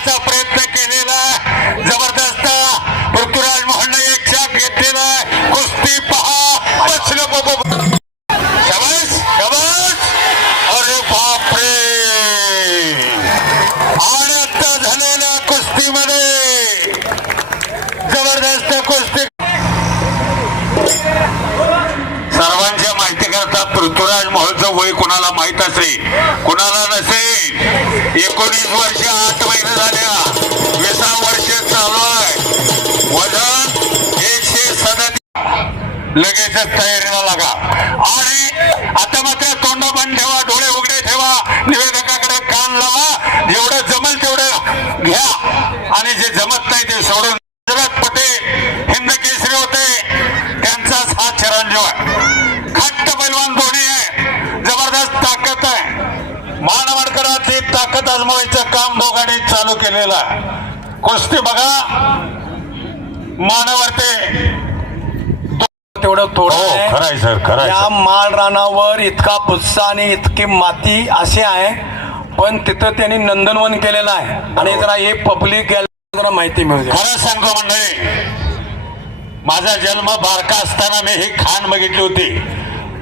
करण्याचा प्रयत्न केलेला आहे. जबरदस्त पृथ्वीराज मोहन एक छाप घेतलेला आहे. कुस्ती पहा बसलं बाबा शाबास शाबास अरे बापरे आणि आता झालेल्या कुस्तीमध्ये जबरदस्त कुस्ती सर्वांच्या माहिती करता पृथ्वीराज मोहनचं वय कुणाला माहीत असे कुणाला नसेल? एकोणीस वर्ष आठ महिने झाल्या. विसा वर्ष चालू आहे. वजन एकशे सदतीस. लगेचच तयारीला लागा. आणि आता मात्र तोंड बंद ठेवा डोळे उघडे ठेवा. निवेदकाकडे कान लावा. जेवढं जमल तेवढं घ्या. आणि जे जमत नाही ते सोडून. गुजरात पटेल हिंद केसरी होते. त्यांचाच हा चिरंजीव आहे. मानवडकराची ताकद आजमावायचं काम दोघांनी चालू केलेलं आहे. कुस्ती बघा. मानवरते तेवढं थोडं हो आहे. खरंय सर खरंय या माळ रानावर इतका बुस्सा आणि इतकी माती असे आहे. पण तिथं त्यांनी नंदनवन केलेलं आहे. आणि जरा हे पब्लिक जरा माहिती मिळते खरं सांगतो मंडळी माझा जन्म बारका असताना मी ही खाण बघितली होती.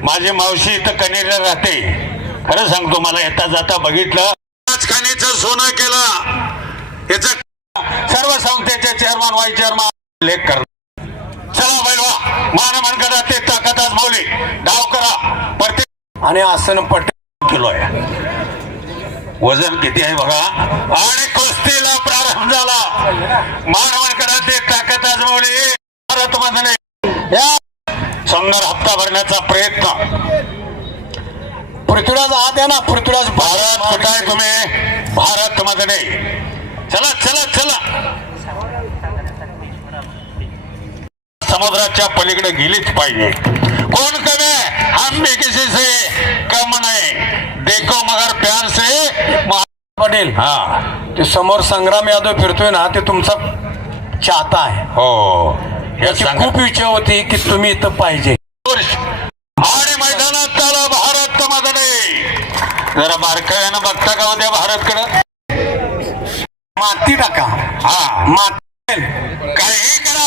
माझी मावशी इथं कनेरला राहते. खरं सांगतो मला येता जाता बघितलं. खाणीचं सोनं केलं. याच सर्व संस्थेचे चेअरमन वाईस चेअरमन लेख कर. चला बैलवा मान मनकडा ते ताकद आजमावली डाव करा. प्रत्येक आणि आसन पट किलो आहे वजन किती आहे बघा. आणि कुस्तीला प्रारंभ झाला. मानवांकडे ते ताकद आजमावली भारत मधले या संघर हप्ता भरण्याचा प्रयत्न. पृथ्वीराज आत आहे ना पृथ्वीराज भारत कुठं तुम्ही? भारत मध्ये चला चला चला. समुद्राच्या पलीकडे गेलीच पाहिजे. कोण कमी है? हम भी किसी से कम नहीं. देखो मगर प्यार से महा- पटेल हा. ते समोर संग्राम यादव फिरतोय ना ते तुमचा चाहता आहे. हो. सांगा. खूप इच्छा होती की तुम्ही इथं पाहिजे आणि मैदानात त्याला भारत मध्ये जरा बारकाव्यानं बघता का हो उद्या भारतकडं? माती टाका हा माती. काही करा.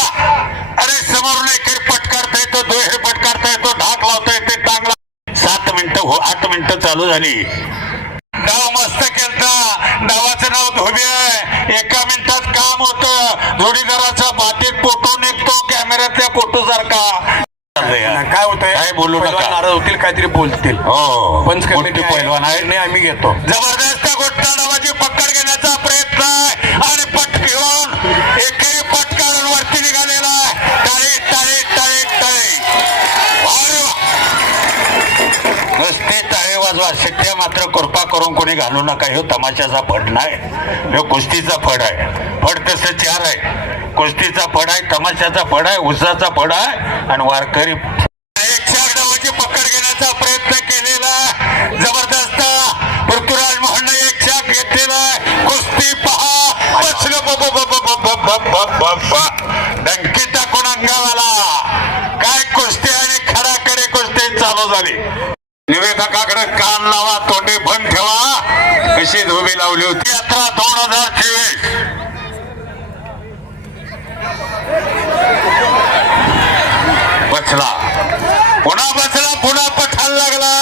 अरे समोरून एक पटकारता येतो दुहेर पटकारता येतो धाक लावता येते चांगला. सात मिनिटं हो आठ मिनिटं चालू झाली. डाव मस्त केलता. डावाचं नाव धोबी आहे. एका मिनिटात काम होतं. जोडीदाराचा बातीत फोटो निघतो कॅमेऱ्यातल्या फोटो सारखा काय होतंय? काय बोलू नका. पहिलवान नाराज होतील काहीतरी बोलतील. हो पंच कमिटी पैलवान आहे निर्णय आम्ही घेतो. जबरदस्त गोष्टा नावाची पकड घेण्याचा प्रयत्न आहे. आणि पट घेऊन एकही पट काढून वरती निघालेला आहे. टाळी टाळी टाळी टाळी. अरे वा. नुसते टाळे वाजवा. शिट्ट्या मात्र कृपा करून कोणी घालू नका. ह्यो तमाशाचा फड नाही. ह्यो कुस्तीचा फड आहे. फड तसं चार आहे. कुस्तीचा फड आहे तमाशाचा फड आहे उसाचा फड आहे आणि वारकरी पकड घेण्याचा प्रयत्न केलेला जबरदस्त. मोहन एक घेतलेला कुस्ती पहा. काय कुस्ती आणि कुस्ती चालू झाली. निवेदकाकडे कान लावा तोंडे बंद ठेवा. कशी धुबी लावली होती? यात्रा दोन हजार चोवीस. बसला. पुन्हा बसला पुन्हा पठाण लागला.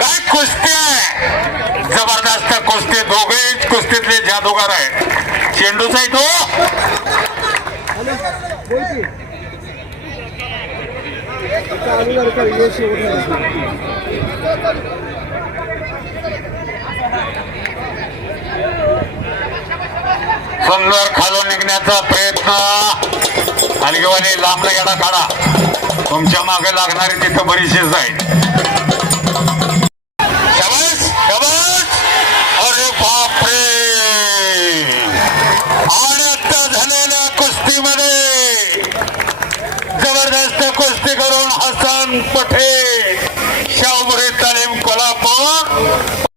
काय कुस्ती आहे? जबरदस्त कुस्ती. दोघेच कुस्तीतले जादूगार आहेत. चेंडूचा आहे तो? सुंदर खालून निघण्याचा प्रयत्न. अलगीवाने लांबला येडा काढा. तुमच्या मागे लागणारे तिथं बरीचशीच आहेत.